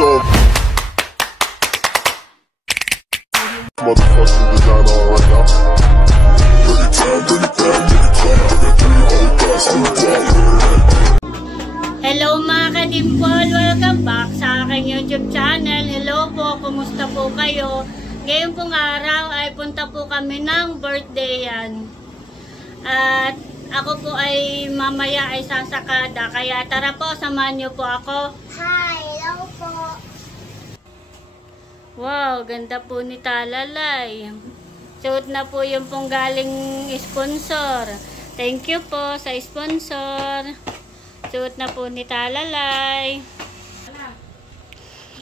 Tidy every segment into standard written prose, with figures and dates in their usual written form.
So motherfucking designer right now. Hello mga ka-dimple! Welcome back sa aking YouTube channel. Hello po, kumusta po kayo? Ngayon pong araw ay punta po kami ng birthday-an. At ako po ay mamaya ay sasakada. Kaya tara po, samahan niyo po ako. Hi, hello po. Wow, ganda po ni Talalay. Suot na po yung pong galing sponsor. Thank you po sa sponsor. Suot na po ni Talalay.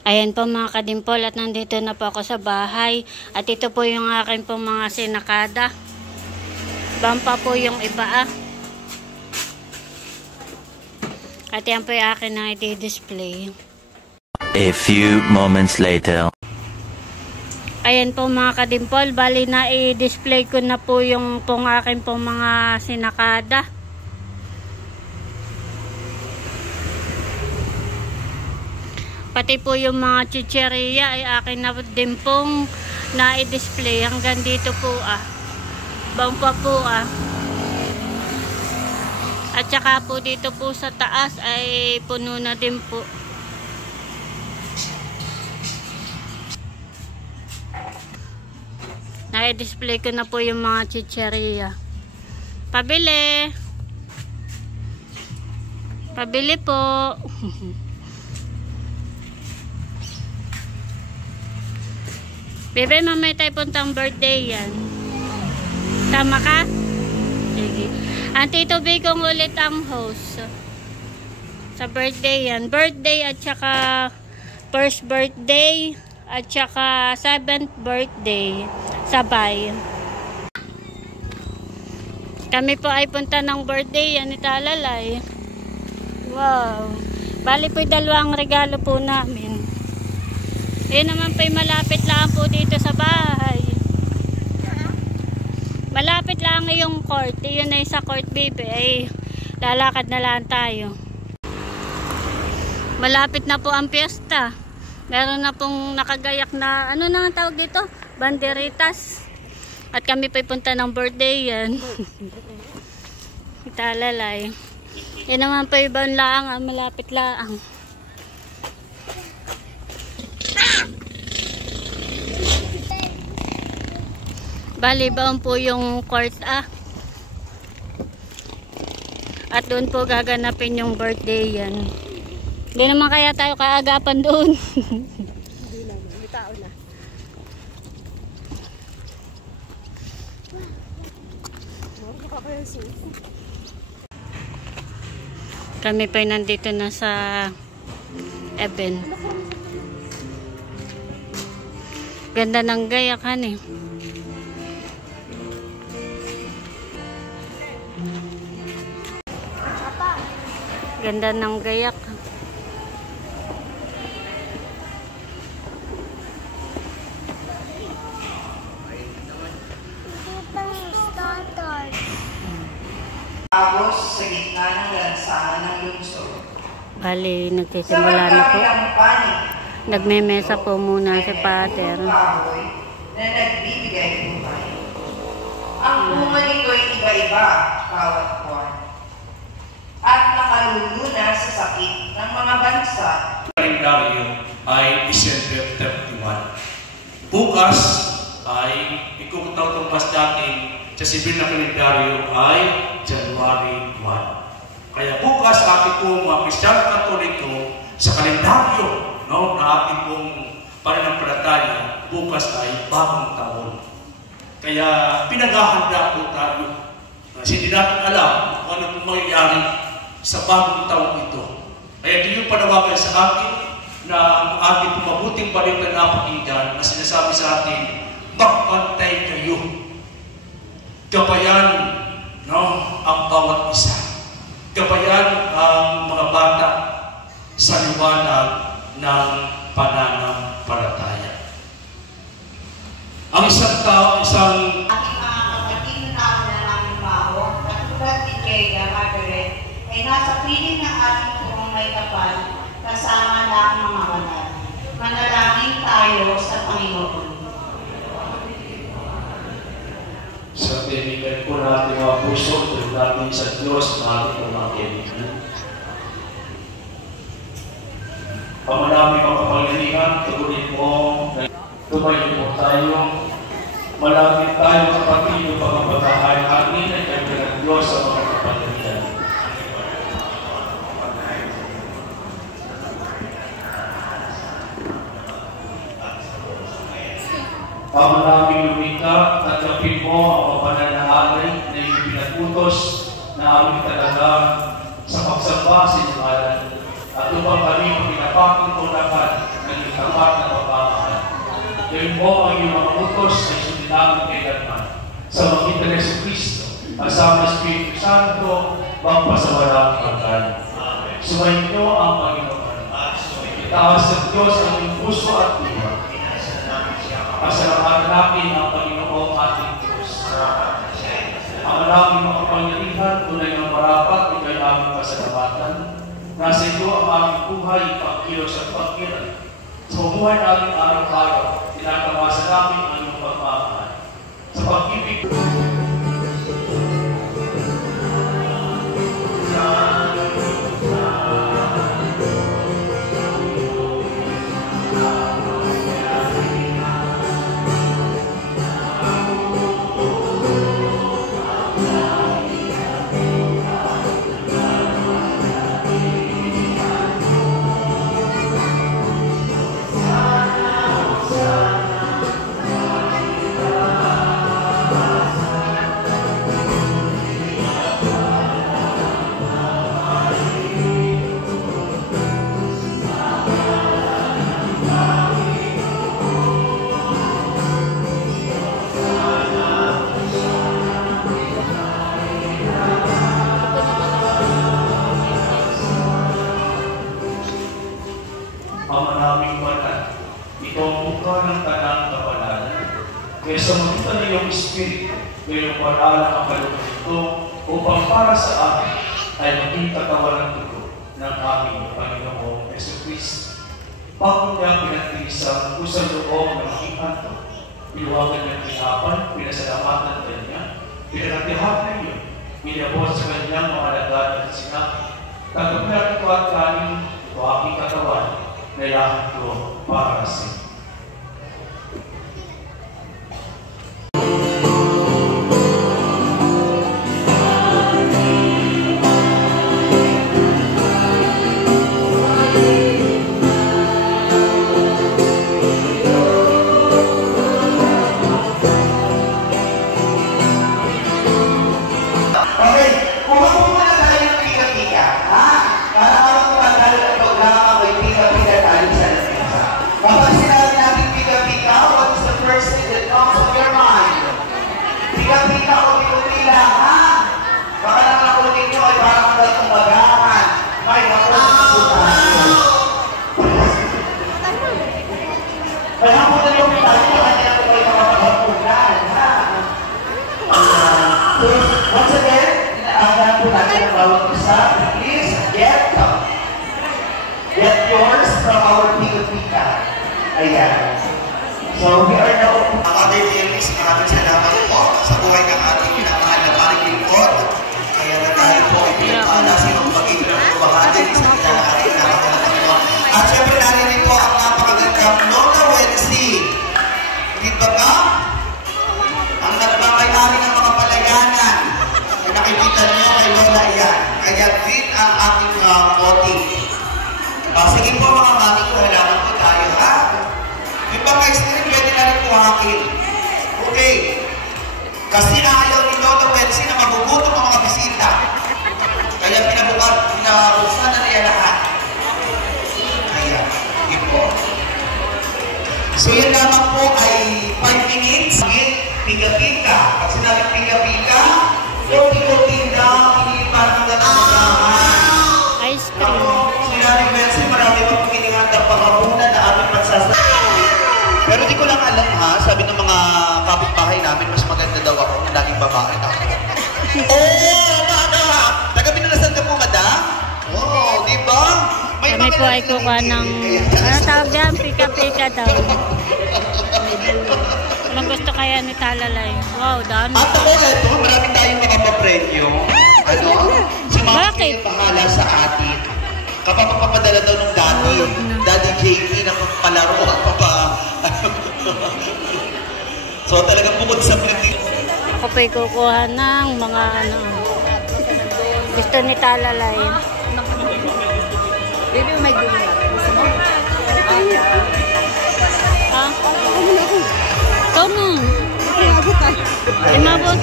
Ayan po mga kadimpol, at nandito na po ako sa bahay. At ito po yung akin pong mga sinakada. Bampa po yung iba At yan po yung akin na i-display. A few moments later. Ayan po mga kadimpol, bali na i-display ko na po yung pong akin pong mga sinakada. Pati po yung mga chicheria ay akin na din pong na-i-display hanggang dito po Bangpa po At saka po dito po sa taas ay puno na din po. Na-display ko na po yung mga chicheria. Pabili! Pabili po! Bebe, mamaya tayo puntang birthday yan. Tama ka? Sige. Ang Tito B kong ulit ang host. Sa birthday yan. Birthday at saka first birthday at saka 7th birthday. Sabay. Kami po ay punta ng birthday yan ni Talalay. Wow. Bali po dalawang regalo po namin. Eh naman po malapit lang po dito sa bahay. Malapit lang yung court. Yun ay sa court, baby. Ay lalakad na lang tayo. Malapit na po ang piyesta. Meron na pong nakagayak na, ano na ang tawag dito? Banderitas. At kami pa punta ng birthday yan. Talalay. Yan naman pa ibang laang, malapit laang. Bali baon po yung court At doon po gaganapin yung birthday yan. Hindi naman kaya tayo kaagapan doon. Hindi naman, may tao na. Kami pa nandito na sa event. Ganda ng gayakan Ganda ng gayak. Agos sa gitna ng lansangan ng lungsod. Bali, nagsisimula na po. Nagmemesa po muna si Pater. Na nagbibigay buhay. Ang bunga nito ay iba-iba bawat buwan. At nakaluluna sa sakit ng mga bansa. Kalendaryo ay December 31. Bukas ay ikukutawtumbas natin sa sibil na kalendaryo ay January 1. Kaya bukas ating pong mga Kristiyan Katoliko sa kalendaryo na ating pong pananampalataya, bukas ay bagong taon. Kaya pinaghahanda po tayo. Kasi hindi natin alam kung ano pong mangyayari sa bagong taon ito. Kaya ito yung panawagan sa atin na ating mabuting balita na pakinggan na sinasabi sa atin, magbantay kayo. Gabayan ang bawat isa. Gabayan ang mga bata sa liwanag ng pananampalataya. Ang isang tao, ating mga kapatid na tao na namin mao, katulad ni Kaya Margaret, ay nasa piling ng ating pumang may kapal kasama na ang mga banal. puso at natin sa Diyos na ating mga kaibigan. Ang maraming mga kapangyarihan, tugunin mo na tumayo po tayo. Malapit tayo kapatid ng pagpapatahay atin ay kaibigan ng Diyos sa mga kapangyarihan. Ang maraming lumika, tanggapin mo ang mga pananahalay na iyong pinagutos na aming talaga sa pagsamba sa inyong ngalan. At upang kami magpinapakintulakan ng iyong tapat na pagmamahal. Gawin mo ang iyong mga utos na isundin namin kailanman. Sa magitan ng Kristo, kasama ng Espiritu Santo, magpasawalang pagkan. Sumayin niyo ang Panginoon. Itaas ng Diyos ang iyong puso at diwa. Pasalamatan natin ang Panginoong ating Diyos. Ang maraming mga kapangyarihan, tunay ng marapat, ikay aming pasalamatan. Nasa iyo ang aming buhay, pagkilos at pagkilan. Sa buhay namin araw-araw, tinatamasa namin ang iyong pagmamahal. Sa pag-ibig, kaya sa magitan ng iyong Espiritu, ngayong paralan ang kalooban ito upang para sa amin ay maging katawan ng dugo ng aming Panginoong Jesucristo. Bago niya pinagtiisang kusang loob ng maging hanto, piluwagan ng pinapan, pinasalamatan kanya, pinagatihan na iyon, inabot sa kanyang mga alagad at sinabi, tanggap natin ko at kanin, ito aking katawan, na ilahan ko para sa iyo. Once again, inaasahan po natin ang bawat isa. Please get yours from our Pika. Ayan. So we are now... Mga Dearly, maraming salamat po sa buhay ng ating pinamahal na paring lingkod. Kaya na tayo po ay pinagpala sinong magiging bahagi sa kita na ating nakakalaman. At syempre narinig po ang napakagandang Lola Wednesday. Hindi ba ka? Ang nagmamayari ng mga palayanan. Nakikita niyo kay Lola yan. Kaya din ang ating voting. Sige po mga mami ko, halaman po tayo ha. Yung pag-guys na rin, pwede na rin kuhakin. Okay. Kasi ayaw ni Lola Wednesday na magugutom ang mga bisita. Kaya pinabuksan na niya lahat. Kaya, yun po. So yun lamang po ay 5 minutes. Piga-piga. Pag sinabi piga-piga, konti-konti lang, hindi parang nalamahan. Ice cream. Ako, sinabi Wednesday, marami pang pinihanda pangabunan na aming magsasama. Pero di ko lang alam ha, sabi ng mga kapitbahay namin, mas maganda daw ako ng laging babae na ako. Oh, madam! Taga-Binalasan ka po, madam? Oh, di ba? Kami po ay kukuha ng, ano tawag dyan? Pika-pika daw. Anong gusto kaya ni Talalay? Wow, dami. At ako, eto, marami tayong makapapremyo. Ano? Si Mama Bakit? Kay bahala sa atin. Kapag papadala daw ng Daddy JP na palaro at So talagang bukod sa pretty. Ako pa'y kukuha ng mga ano. Gusto ni Talalay. Baby, may gulo na. Ha? Ikaw na. Imabot.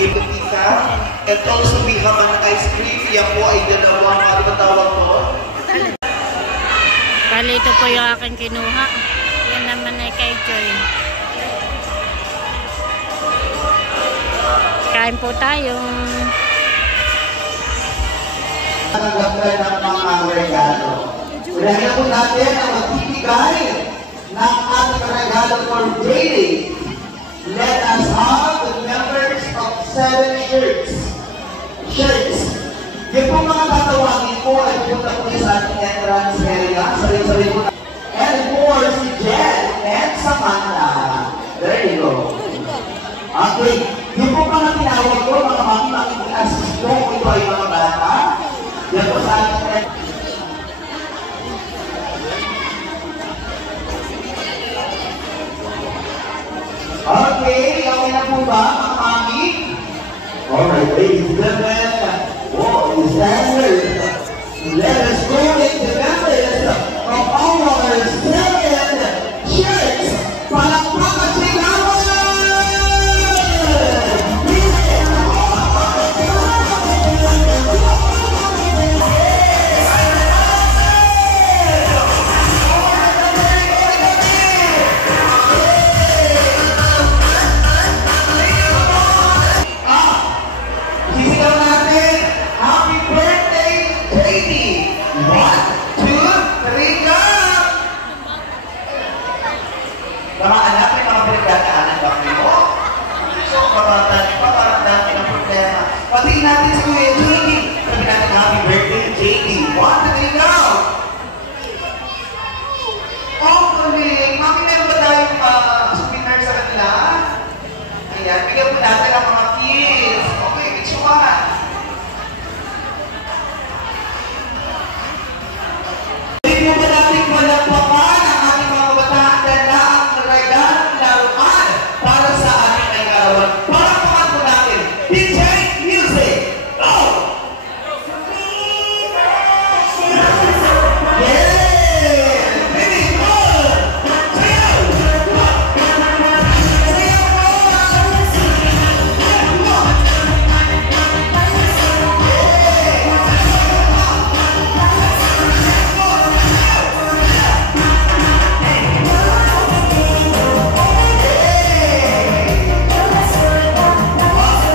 And also we have an ice cream. Yan po ay dalawang, ano ba tawag po? Bali, ito po yung aking kinuha. Yan naman ay kay Joy. Kain po tayo. Tanggap ka ng mga regalo. Unahin po natin ang magbibigay ng ating regalo for daily. Let us have the members of 7 shirts. Yung po mga tatawagin po ay punta po sa ating entrance area. Sarili-sarili po. And of course, si Jen and Samantha. There you go. Okay. Yung po mga tinawag ko, mga mami-mami assist ko, ito ay mga bata. Yan po sa ating okay, okay na po ba, mga mami? Alright, ladies and gentlemen, what is that? Let us go into the members of our 7 shirts. Palakpakan sigawan! Mga anak, may mga pinagdadaanan ba kayo? So, parang dami ng problema. Patiin natin si Kuya JD. Sabi natin, happy birthday, JD. 1, 2, 3, go! Oh, kulit. Mami, meron ba tayong souvenir sa kanila? Ayan, bigyan po natin ang mga kids. Okay, which one? Hindi mo ba natin malagpakan ang ating mga bataan na ang regalang laruan para sa ating ay karawan? Palakpakan po natin. DJ Music, go! Yeah! Baby, go! Sayaw! Sayaw po!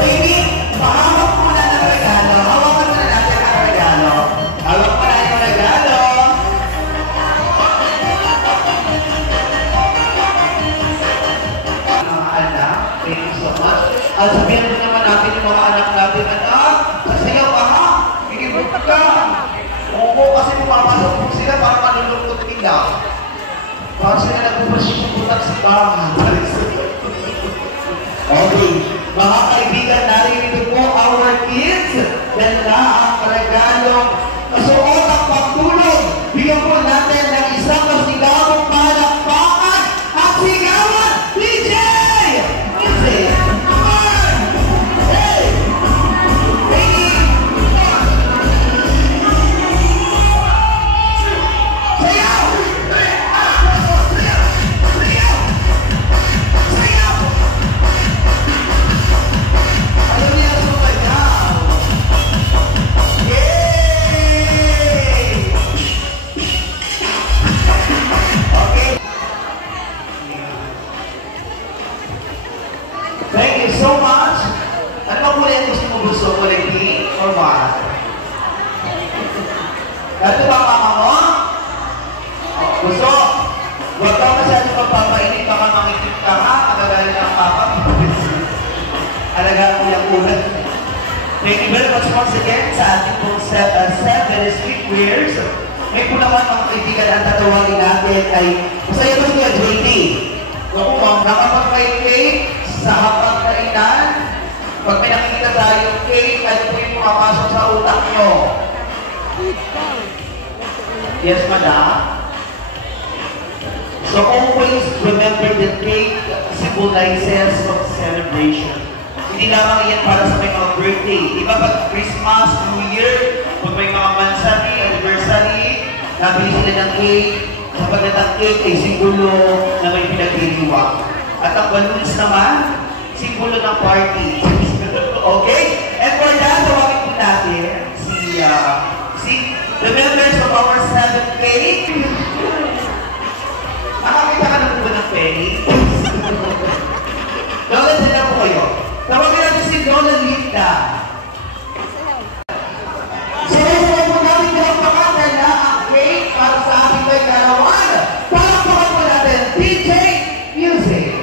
Baby, pahawak mo na ng regalo. Hawakan na natin ang regalo. Hawak mo na yung regalo. Mga anak, thank you so much. At sabihan mo naman natin yung mga anak natin, anak, sasayaw ka ha? Gigibot ka. Oo, kasi pumapasok po sila para manulungkot nila. Para sila nagpupasiputang si Bama. Okay, mga kaibigan, narito po our kids. Yan na ang regalo. Kasuot ang pagtulong. Bigyan po natin ng isang masigawang palakpakan at sigawan, DJ! Music! Come on! Hey! Baby! Sayaw! Sayaw! Ayaw niya sumayaw. Yay! Okay. Thank you so much. Ano ba muli ang gusto mo? Pink or what? Ito ba mama mo? Oh, gusto? Huwag ka masyadong magpapainit, baka mangitip ka ha, magagaling ang papa. Alagaan mo yung ulat. Thank you very much once again sa ating pong 7 streetwears. May po naman mga kaibigan ang tatawagin natin ay masaya ba siya, JP? Ako ma'am, nakapag-5K sa hapagkainan, pag may nakikita tayong cake, ano po yung pumapasok sa utak nyo? Yes, madam? So always remember that cake symbolizes of celebration. Hindi lamang yan para sa may mga birthday. Di ba pag Christmas, New Year, pag may mga mansari, anniversary, nabili sila ng cake, sapagkat ang cake ay simbolo na may pinagdiriwang. At ang balloons naman, simbolo ng party. Okay? And for that, tawagin po natin si the members of our 7th cake. Nakakita ka na po ba ng penny? Lola, sila po kayo. Tawagin natin si Lola Linda. Sinasabay po natin na pagkakatan na ang cake para sa ating may karawan. Palakpakan po natin, DJ Music.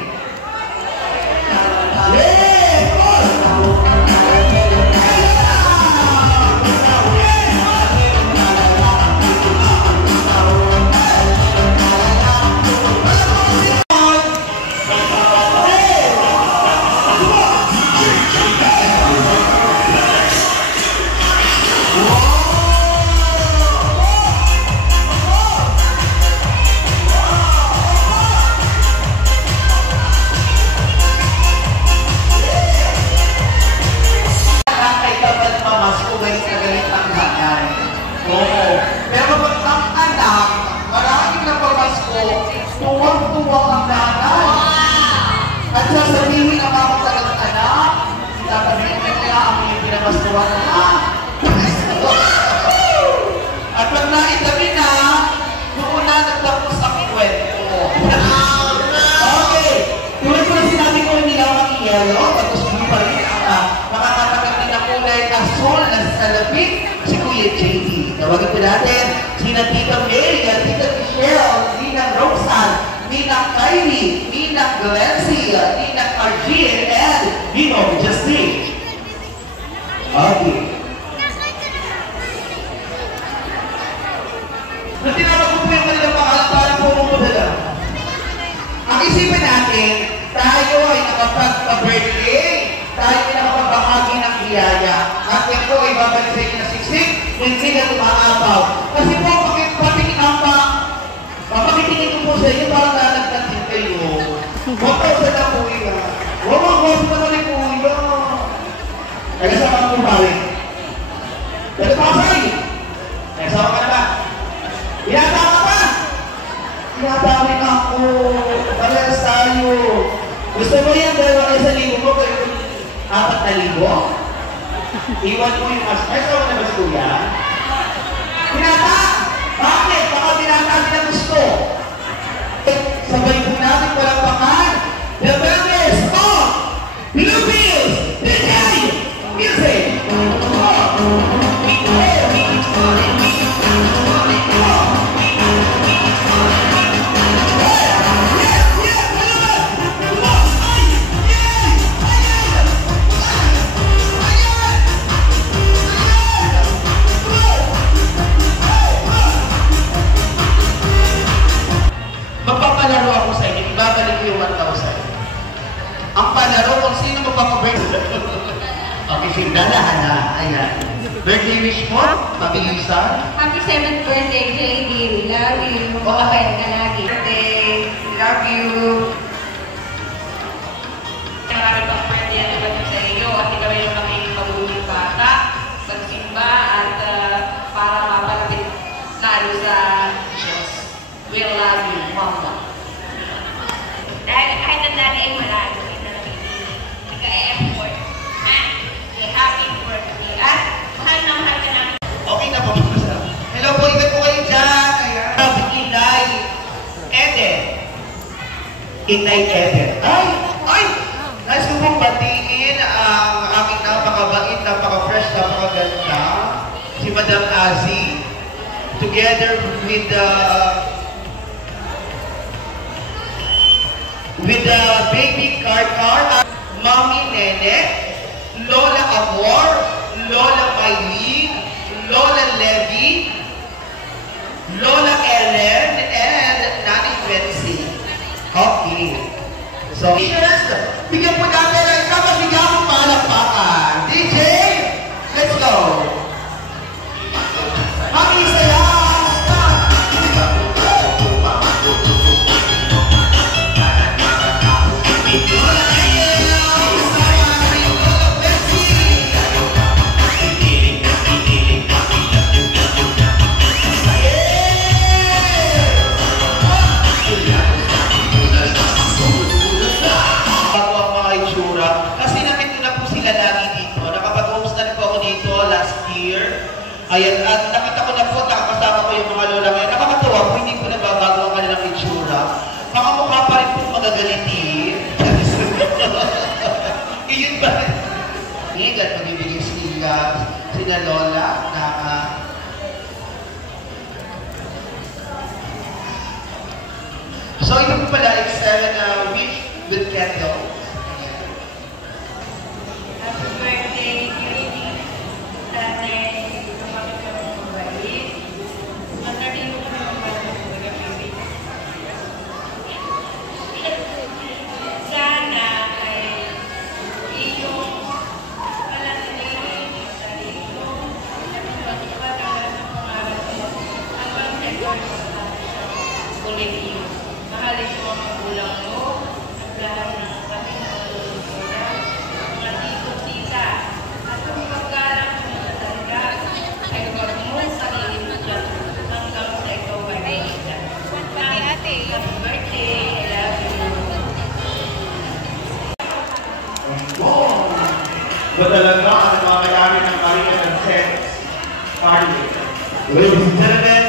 At pag naitabi na, doon na nagtapos ang kwento. Okay. Tulad ko na sinabi ko, hindi lang ang yelo, tapos hindi pa rin ang makakatagal din na kulay asol na salapit, si Kuya JD. Tawagin ko natin, sina Tita Mary, Tita Michelle, Nina Roxanne, Nina Kylie, Nina Glency, Nina Argene, and Nino Justin. Okay. Natinawag ko po yung kanilang pangalan para po mumudala. Ang isipin natin, tayo ay nakapag-birthday, tayo ay nakapag-bahagi ng biyaya. At yan po ay babalik sa inyo na siksik, hindi na tumaapaw. Kasi po, papakitingin ko po sa inyo, parang nanagtansin kayo. Huwag po sa na po iya. Huwag po sa naman ni po iya. Kaya sa mga kumari. Pero pasay! Kaya sa mga ba? Inata ka pa! Inatawin ako. Parehas tayo. Gusto mo yan, 2,000 mo kayo 4,000? Iwan mo yung mas. Ay, saan mo na mas kuya? Inata! Bakit? Baka binata na gusto. Sabay po natin walang pakan. The members of Bluebills DJ Music. Magpapalaro ako sa inyo, ibabalik ko yung 1,000. Ang palaro kung sino magpapabirthday. Okay, sindalahan na. Ayan. Birthday wish mo, mabilisan. Happy 7th birthday, JD. We love you. Magpapakait ka lagi. Birthday. We love you. Marami pang birthday ang naman sa iyo at ikaw yung magiging mabuting bata, magsimba at para mapalapit lalo sa Diyos. We love you, Mama. Dahil kahit ang dali ay malayo, hindi na nag-effort. Happy birthday. At mahal na mahal ka namin. Okay na po. Hello po, ikat po kayo dyan. Ayan. Inay Eden. Inay Eden. Ay! Nais ko pong batiin ang aking napakabait, napaka-fresh, napakaganda. Si Madam Azzy. Together with the baby Karkar, Mommy Nene, Lola Amor, Lola Maylene, Lola Levy, Lola Ellen, and Nanny Betsy. Okay. So, bigyan po Ayan, at nakita ko na po, nakakasama ko yung mga lola ngayon. Nakakatawa po, hindi po nagbabago ang kanilang itsura. Mga mukha pa rin po magagalitin. Iyon ba rin? At magbibigay sila lola na so ito po pala, it's wish with candle. Happy birthday, Katie. Tatay, kapatid ka ng mabait. Matalino ka naman pala ng mga baby. Sana ay iyong palatilihin sa sarili mo at matagalan ng pangarap mo hanggang sa ikaw sa kolehiyo. Mahalin mo ang magulang mo at lahat ng kapatid na malulungkutan, mga tito-tita, at ang paggalang mo sa talaga ay huwag mo sarili mo dyan hanggang sa ikaw ay magiging. Happy birthday, I love you. Talaga ang mga may-ari ng Maria ng Sex Party. Ladies and gentlemen,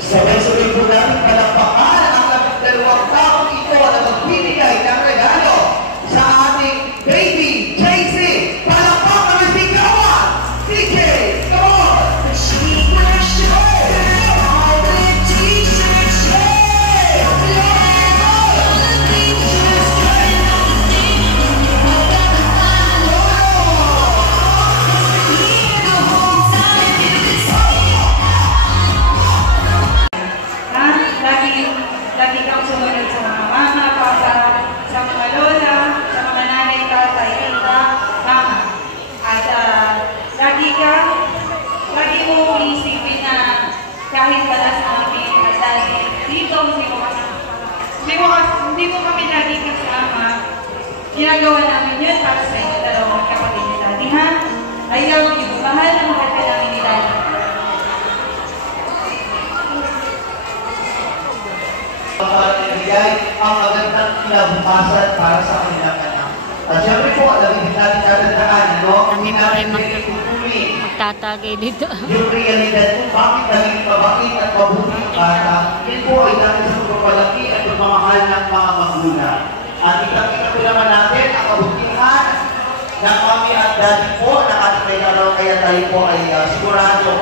sabay-sabay po natin palakpakan ang 2 taong ito na magbibigay ng regalo sa ating baby, JC. Palakpakan na si Kawan! DJ, come on! Lagi kang sumunod sa mga mama, papa, sa mga lola, sa mga nanay, tatay, tita, mama. At lagi mo isipin na kahit wala sa amin at dahil dito hindi mo kami lagi kasama, ginagawa namin yun para sa inyo dalawang kapatid ni Daddy, ha? I love you. Mahal na mahal ka namin ni Daddy. Ibigay ang magandang kinabukasan para sa kanilang anak. At syempre po, alam natin tatandaan, Kami po ay magtatagay dito. Yung realidad kung bakit naging mabait at mabuti ang bata, yun po ay dahil sa pagpapalaki at pagmamahal ng mga magulang. At ikakita po naman natin ang kabutihan ng mami at daddy po na ating araw, kaya tayo po ay sigurado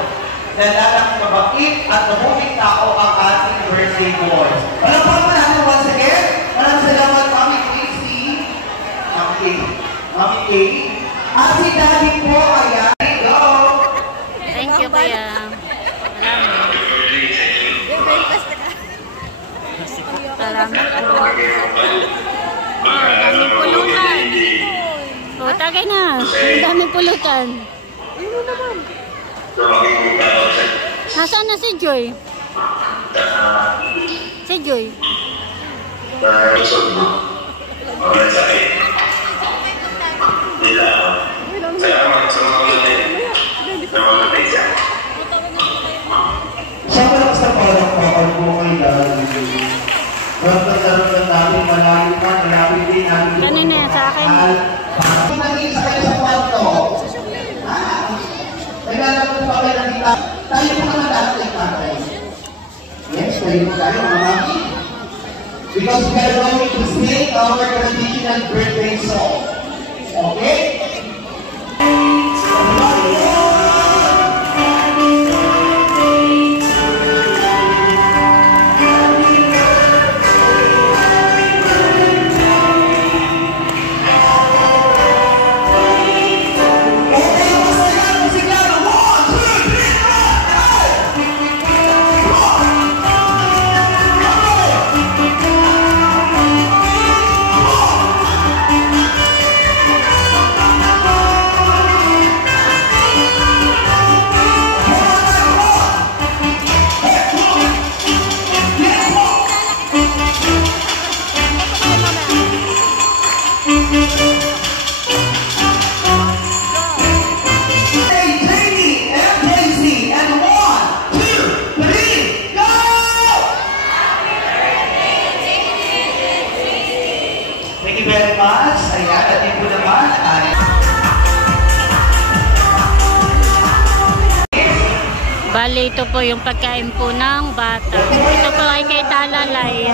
na lalang mabait at mabuting tao ang ating birthday boy. Palapang mo natin once again. Maraming salamat, Mami Casey. Mami Kay. At si Daddy po, ayan. Go! Thank you, Kuya. Salamat. Salamat po. Oh, daming pulutan. Oh, tagay na. Daming pulutan. Ano naman? Nasaan na si Joy? Si Joy? Siyempre lang sa palakpakan po kay Daddy. Pagkakaroon natin malayo pa, malapit din natin. Kanina sa akin. Kung nag-iisa kayo sa kwarto, naglalapot pa kayo ng kita. Tayo po naman lahat ay patay. Yes, tayo po tayo, mga mami. Because we are going to sing our traditional birthday song. Okay? ito po yung pagkain po ng bata. Ito po ay kay Talalay.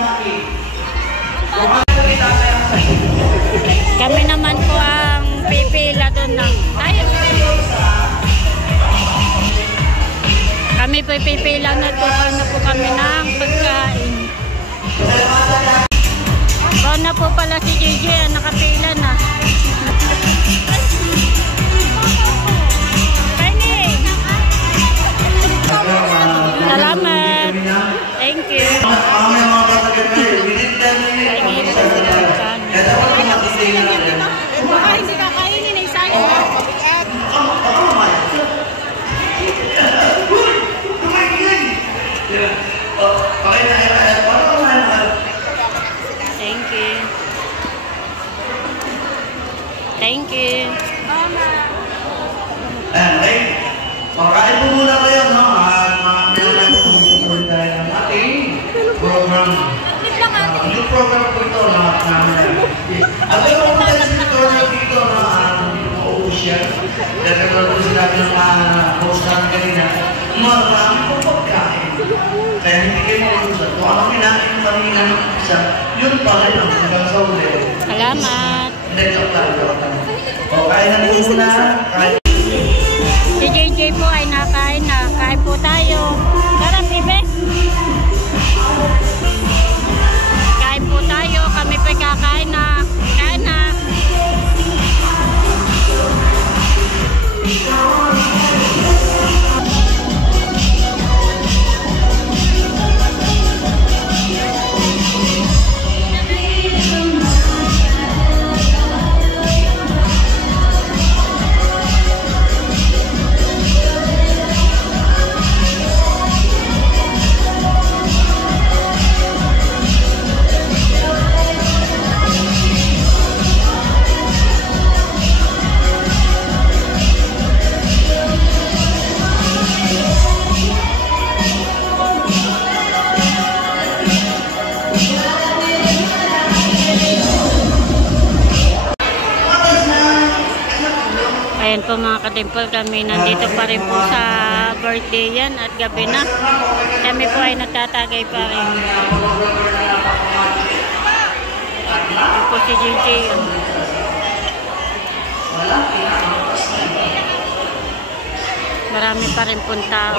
Kami naman po ang pipila doon ng tayo. Kami po pipila na po kami ng pagkain. Baon na po pala si JJ, nakapila na. Salamat. Thank you. Hindi ka kainin na isa. Thank you. Thank you. Pagkain po muna kayo, no? Meron po tayo ng ating program. Yung program po ito, no? At ito po tayo sa tutorial dito, no? Ocean. Dahil po sila ng host namin kanina. Marami po pagkain. Kaya hindi kayo malusan. Kung ano kinain mo kanina ng isa, yun pala yun hanggang sa uli. Salamat. Hindi, joke lang. O, kain na po muna. Si JJ po ay nakain na. Kain po tayo. Tara, Bibe. Kain po tayo. Kami po kakain na. Kain na. Ayan po mga ka-dimple, kami nandito pa rin po sa birthday yan at gabi na. Kami po ay nagtatagay pa rin. Ayan po si JJ. Marami pa rin pong tao.